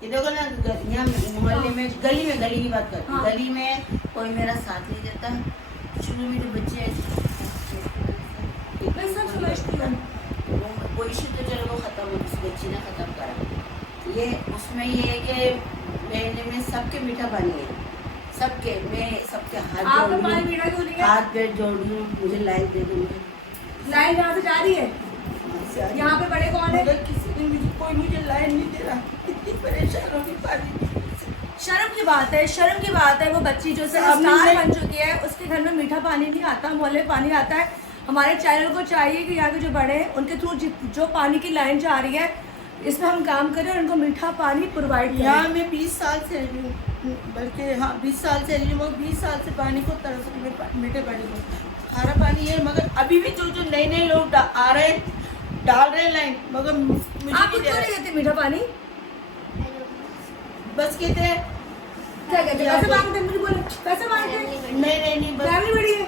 ये देखो ना, यहाँ मोहल्ले में गली की बात करती हूँ। हाँ। गली में कोई मेरा साथ नहीं देता। शुरू में जो बच्चे मैं सब समझती हूँ। वो इशू तो चलो वो खत्म हो, उस बच्ची ने खत्म करा। ये उसमें ये है कि मेरे में सबके मीठा पानी है, सबके, मैं सबके आपका पानी मीठा क्यों नहीं है? हाथ पैर जोड़ दूँ, मुझे लाइन दे दूँ। लाइन यहाँ से जा रही है? यहाँ पे बड़े कौन है? किसी ने मुझे, कोई मुझे लाइन नहीं दे रहा। इतनी परेशान होगी पानी। शर्म की बात है, शर्म की बात है। वो बच्ची जो से अब स्टार मैं- बन चुकी है, उसके घर में मीठा पानी नहीं आता, मोहल्ले में पानी आता है। हमारे चैनल को चाहिए कि यहाँ के जो बड़े हैं उनके थ्रू जो पानी की लाइन जा रही है, इसमें हम काम करें और उनको मीठा पानी प्रोवाइड करें। यहाँ मैं 20 साल से रही हूँ, बल्कि हाँ 20 साल से रही हूँ। 20 साल से पानी को तरस रही हूँ, मीठे पानी को। खारा पानी है, मगर अभी भी जो नए लोग आ रहे हैं, डाल रहे हैं लाइन, मगर मुझे आप नहीं दे उसको रहे। नहीं देते मीठा पानी? बस कहते हैं क्या कहते हैं? पैसे मांगते हैं? मुझे बोले पैसे मांगते हैं? नहीं बस फैमिली बड़ी है?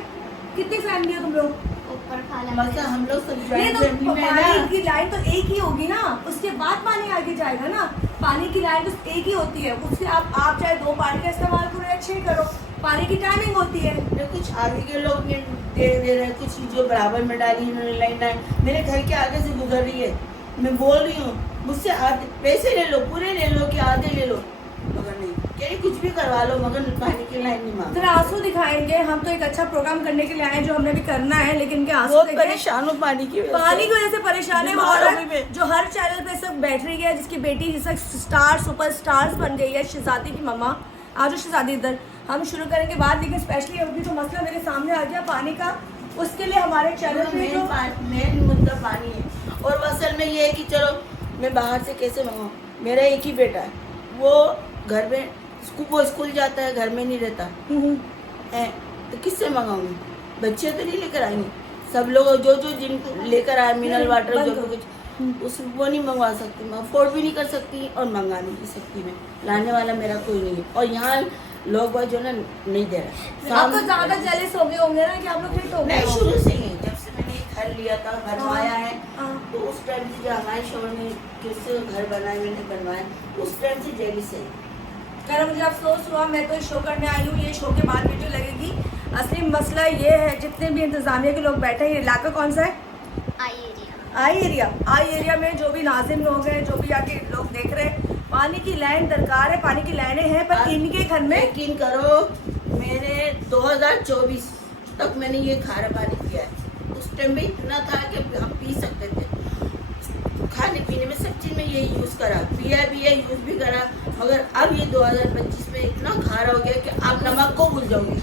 कितनी फैमिली है तुम लोग? मतलब हम लोग सब नहीं ज्वाइंट तो फैमिली में है पानी ना। की लाइन तो एक ही होगी ना, उसके बाद पानी आगे जाएगा ना। पानी की लाइन तो एक ही होती है, उससे आप चाहे 2 पानी का इस्तेमाल करो या 6 करो, पानी की टाइमिंग होती है। ये कुछ आगे के लोग ने दे रहे हैं, कुछ जो बराबर में डाली उन्होंने लाइन मेरे घर के आगे से गुजर रही है। मैं बोल रही हूँ मुझसे आधे पैसे ले लो, पूरे ले लो कि आधे ले लो, मगर नहीं कह रही कुछ भी करवा लो, मगर पानी की लाइन नहीं मांग। जरा आंसू दिखाएंगे। हम तो एक अच्छा प्रोग्राम करने के लिए आए हैं जो हमने भी करना है, लेकिन इनके आंसू बहुत देखें। परेशान हूँ पानी की वजह से। पानी की वजह से परेशान है वो बीमार हो गई औरत मैं। जो हर चैनल पे सब बैठ रही है, जिसकी बेटी जिस स्टार सुपर स्टार्स बन गई है, शहजादी की मम्मा। आज शहजादी इधर हम शुरू करेंगे बात, लेकिन स्पेशली अभी तो मसला मेरे सामने आ गया पानी का। उसके लिए हमारे चैनल पे जो मेन मुद्दा पानी है। और असल में ये है कि चलो मैं बाहर से कैसे मंगाऊँ, मेरा एक ही बेटा है, वो घर में वो स्कूल जाता है, घर में नहीं रहता है, तो किससे मंगाऊंगी? बच्चे तो नहीं लेकर आएंगे, सब लोग जो जिन लेकर आए मिनरल वाटर जो भी कुछ, उस वो नहीं मंगवा सकती मैं, अफोर्ड भी नहीं कर सकती और मंगा नहीं सकती मैं, लाने वाला मेरा कोई नहीं है। और यहाँ लोग जो ना नहीं दे रहे। आप तो ज्यादा जेलस हो गए होंगे ना कि आप लोग हिट हो गए नहीं, हो। शुरू से ही जब से मैंने ये घर लिया था, बनवाया है, हाँ। तो उस टाइम से जो हमारे शोर में किससे घर बनाए मैंने बनवाया, उस टाइम से जेली से। कल मुझे अफसोस हुआ, मैं तो शो करने आई हूँ, ये शो के बाद वीडियो लगेगी। असली मसला ये है, जितने भी इंतजामिया के लोग बैठे हैं, ये इलाका कौन सा है? आई एरिया में जो भी नाजिम लोग हैं, जो भी आके लोग देख रहे हैं, पानी की लाइन दरकार है, पानी की लाइनें हैं, पर इनके घर में यकीन करो मेरे 2024 तक मैंने ये खारा पानी पिया है। उस टाइम में इतना था कि हम पी सकते थे, खाने पीने में सब चीज़ में ये यूज़ करा, पिया भी है, यूज़ भी करा, मगर अब ये 2025 में इतना खारा हो गया कि आप नमक को भूल जाओगे,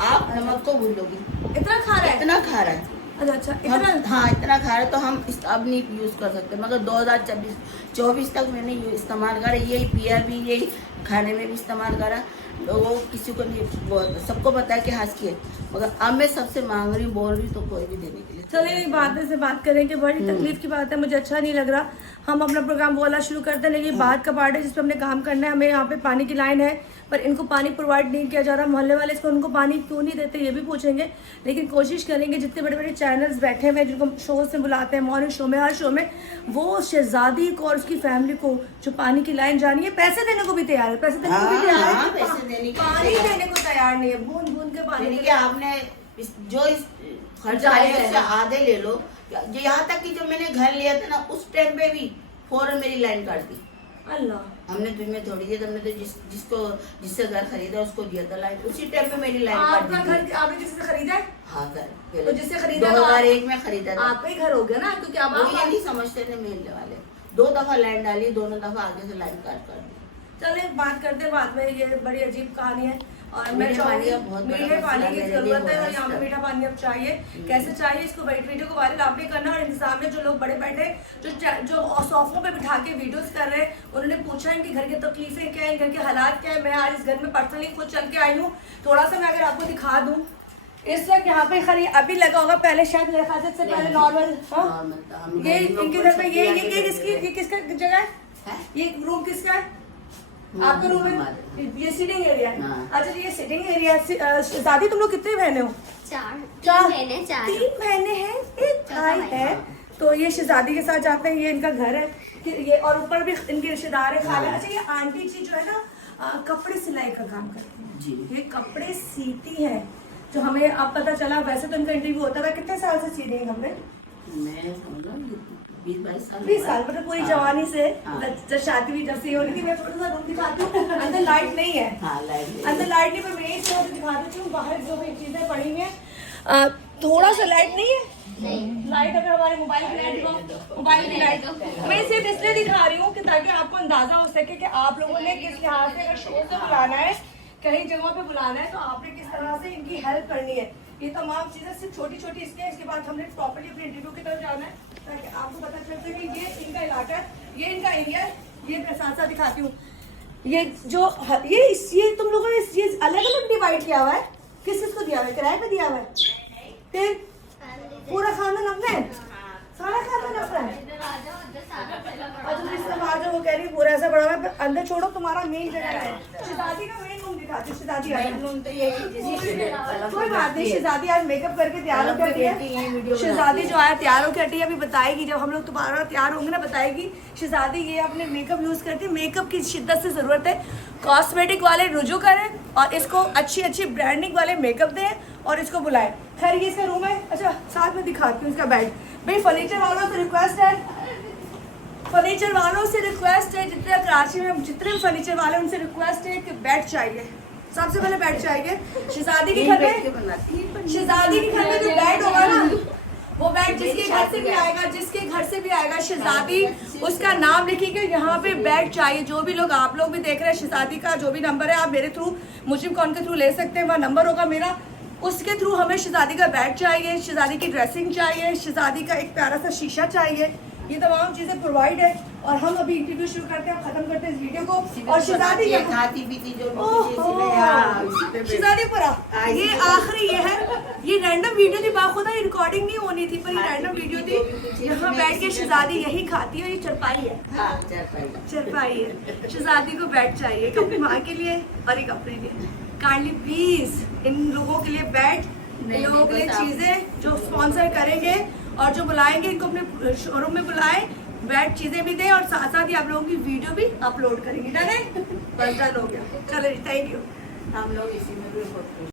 आप नमक को भूल जाओगे, इतना खा रहा है। इतना खारा है। अच्छा इतना। हाँ इतना खा रहा, तो हम अब नहीं यूज़ कर सकते, मगर 2024 तक मैंने ये इस्तेमाल करा, यही पिया भी, यही खाने में भी इस्तेमाल करा। लोगों किसी को नहीं, सबको पता है कि हंस की है, मगर अब मैं सबसे मांग रही हूँ, बोल रही हूँ, तो कोई भी देने के लिए चलिए बाद में से बात करेंगे। बड़ी तकलीफ की बात है, मुझे अच्छा नहीं लग रहा। हम अपना प्रोग्राम वाला शुरू करते हैं, लेकिन बात का पार्ट है जिस पर हमने काम करना है। हमें यहाँ पे पानी की लाइन है, पर इनको पानी प्रोवाइड नहीं किया जा रहा। मोहल्ले वाले इसको उनको पानी क्यों नहीं देते ये भी पूछेंगे, लेकिन कोशिश करेंगे। जितने बड़े बड़े चैनल्स बैठे हुए हैं जिनको शो से बुलाते हैं, मॉर्निंग शो में, हर शो में, वो शहजादी को और उसकी फैमिली को जो पानी की लाइन जानी है, पैसे देने को भी तैयार है, पैसे देने को भी तैयार है, पैसे देने के पानी देने को तैयार नहीं है। बूंद बूंद के पानी यानी कि आपने जो इस खर्चा है उससे आधे ले लो। जो यहाँ तक कि जो मैंने घर लिया था ना, उस टाइम पे भी फौरन मेरी लाइन काट दी। अल्लाह, हमने दिन में थोड़ी दी, हमने तो जिससे घर खरीदा उसको दिया था लाइन, उसी टाइम पे मेरी लाइन काट दी। आपका घर आपने किसी से खरीदा है? हाँ घर तो जिससे खरीदा 2001 में खरीदा था। आपका ही घर हो गया ना, क्योंकि आप वो ये नहीं समझते थे मिलने वाले। 2 दफा लाइन डाली, दोनों दफा आगे से लाइन काट कर दी। चले बात करते हैं बाद में। ये बड़ी अजीब कहानी है और मैं मीठे चाहूंगी पानी का बहुत बड़ा मीठे पानी मसला की मेरे जरूरत लिए है, हो और रहा यहाँ पे है मीठा पानी अब चाहिए। कैसे चाहिए इसको वीडियो को वायरल आपने करना। और इंतजाम में जो लोग बड़े बैठे जो सोफों पे बिठा के वीडियोस कर रहे हैं, उन्होंने पूछा इनके घर की तकलीफें क्या है, घर के हालात क्या है। मैं आज इस घर में पर्सनली खुद चल के आई हूँ। थोड़ा सा मैं अगर आपको दिखा दूँ, इस वक्त यहाँ पे खरी अभी लगा होगा, पहले शायद मेरे ख्याल से पहले नॉर्मल। ये इनके घर पे ये किसका जगह है? ये रूम किसका है? आपका रूम है, ये सिटिंग एरिया है। अच्छा ये सिटिंग एरिया। शादी तुम लोग कितने बहने हो? 4 बहने 4 3 बहने हैं, 1 भाई है। तो ये शहजादी के साथ जाते हैं, ये इनका घर है। ये और ऊपर भी इनके रिश्तेदार है, खाला। अच्छा, ये आंटी जी जो है ना कपड़े सिलाई का काम करती हैं जी। ये कपड़े सीती हैं, जो हमें अब पता चला। वैसे तो इनका इंटरव्यू होता था। कितने साल से सी रही हैं कपड़े? मैं समझ 20-22 साल। 20 साल, मतलब पूरी हाँ। जवानी से। हाँ। जब शादी भी जब से हो रही थी। मैं थोड़ा सा रूम दिखाती हूँ, अंदर लाइट नहीं है। हाँ, लाइट अंदर लाइट नहीं, पर मैं इसको दिखा देती हूँ। बाहर जो भी चीजें पड़ी हुई हैं, थोड़ा सा लाइट नहीं है। लाइट अगर हमारे मोबाइल की लाइट हो, मोबाइल की लाइट, मैं सिर्फ इसलिए दिखा रही हूँ कि ताकि आपको अंदाजा हो सके कि आप लोगों ने किस लिहाज से, अगर शो से बुलाना है, कहीं जगह पे बुलाना है, तो आपने किस तरह से इनकी हेल्प करनी है। ये तमाम चीजें सिर्फ छोटी छोटी इसके बाद हमने प्रॉपर्ली अपने इंटरव्यू की तरफ जाना है, ताकि आपको पता चल सके कि ये इनका इलाका है, ये इनका एरिया है। ये मैं साथ साथ दिखाती हूँ। ये जो ये तुम लोगों ने ये अलग अलग डिवाइड किया हुआ है, किस किस को दिया हुआ है? किराए पे दिया हुआ है? फिर पूरा खाना अपना है, सारा खाना अपना है। अच्छा, जिससे बाहर जो वो कह रही है पूरा ऐसा बड़ा है, अंदर छोड़ो, तुम्हारा मेन जगह है। शहजादी का मेन रूम दिखाती हूँ। शहजादी आई कोई बात नहीं, शहजादी आज मेकअप करके तैयार होकर हटी है। शहजादी जो आया तैयार होकर हटी है, अभी बताएगी जब हम लोग दोबारा तैयार होंगे ना, बताएगी। शहजादी ये अपने मेकअप यूज करती है, मेकअप की शिद्दत से जरूरत है। कॉस्मेटिक वाले रुजू करें और इसको अच्छी अच्छी ब्रांडिंग वाले मेकअप दें और इसको बुलाएं। खैर, ये इसका रूम है। अच्छा, साथ में दिखाती हूँ इसका बेड। भाई फर्नीचर वालों से रिक्वेस्ट है, फर्नीचर वालों से रिक्वेस्ट है, जितने कराची में जितने भी फर्नीचर वाले उनसे रिक्वेस्ट है कि बेड चाहिए। सबसे पहले बेड चाहिए। शहजादी के घर में, शहजादी के घर में जो बेड होगा ना, वो बेड जिसके घर से भी आएगा, जिसके घर से भी आएगा, शहजादी उसका नाम लिखिएगा। यहाँ पे बेड चाहिए। जो भी लोग, आप लोग भी देख रहे हैं, शहजादी का जो भी नंबर है, आप मेरे थ्रू, मुजिब कॉन के थ्रू ले सकते हैं। वहाँ नंबर होगा मेरा, उसके थ्रू हमें शहजादी का बेड चाहिए, शहजादी की ड्रेसिंग चाहिए, शहजादी का एक प्यारा सा शीशा चाहिए। ये तमाम चीजें प्रोवाइड है। और हम अभी इंटरव्यू शुरू करते हैं, खत्म करते हैं इस वीडियो को। और शहजादी खाती पीती जो शहजादी पूरा ये आखिरी ये है। ये रैंडम वीडियो थी, बाखुदा ये रिकॉर्डिंग नहीं होनी थी, पर ये रैंडम वीडियो थी। यहाँ बैठ के शहजादी यही खाती है। ये चरपाई है, चरपाई है। शहजादी को बेड चाहिए, एक अपनी माँ के लिए और एक अपने लिए। काइंडली प्लीज इन लोगों के लिए बेड, इन लोगों के लिए चीजें जो स्पॉन्सर करेंगे और जो बुलाएंगे, इनको अपने शोरूम में बुलाएं, बेड चीजें भी दें और साथ साथ ही आप लोगों की वीडियो भी अपलोड करेंगे। डन है? बस डन हो गया। चलो जी, थैंक यू। हम लोग इसी में भी बहुत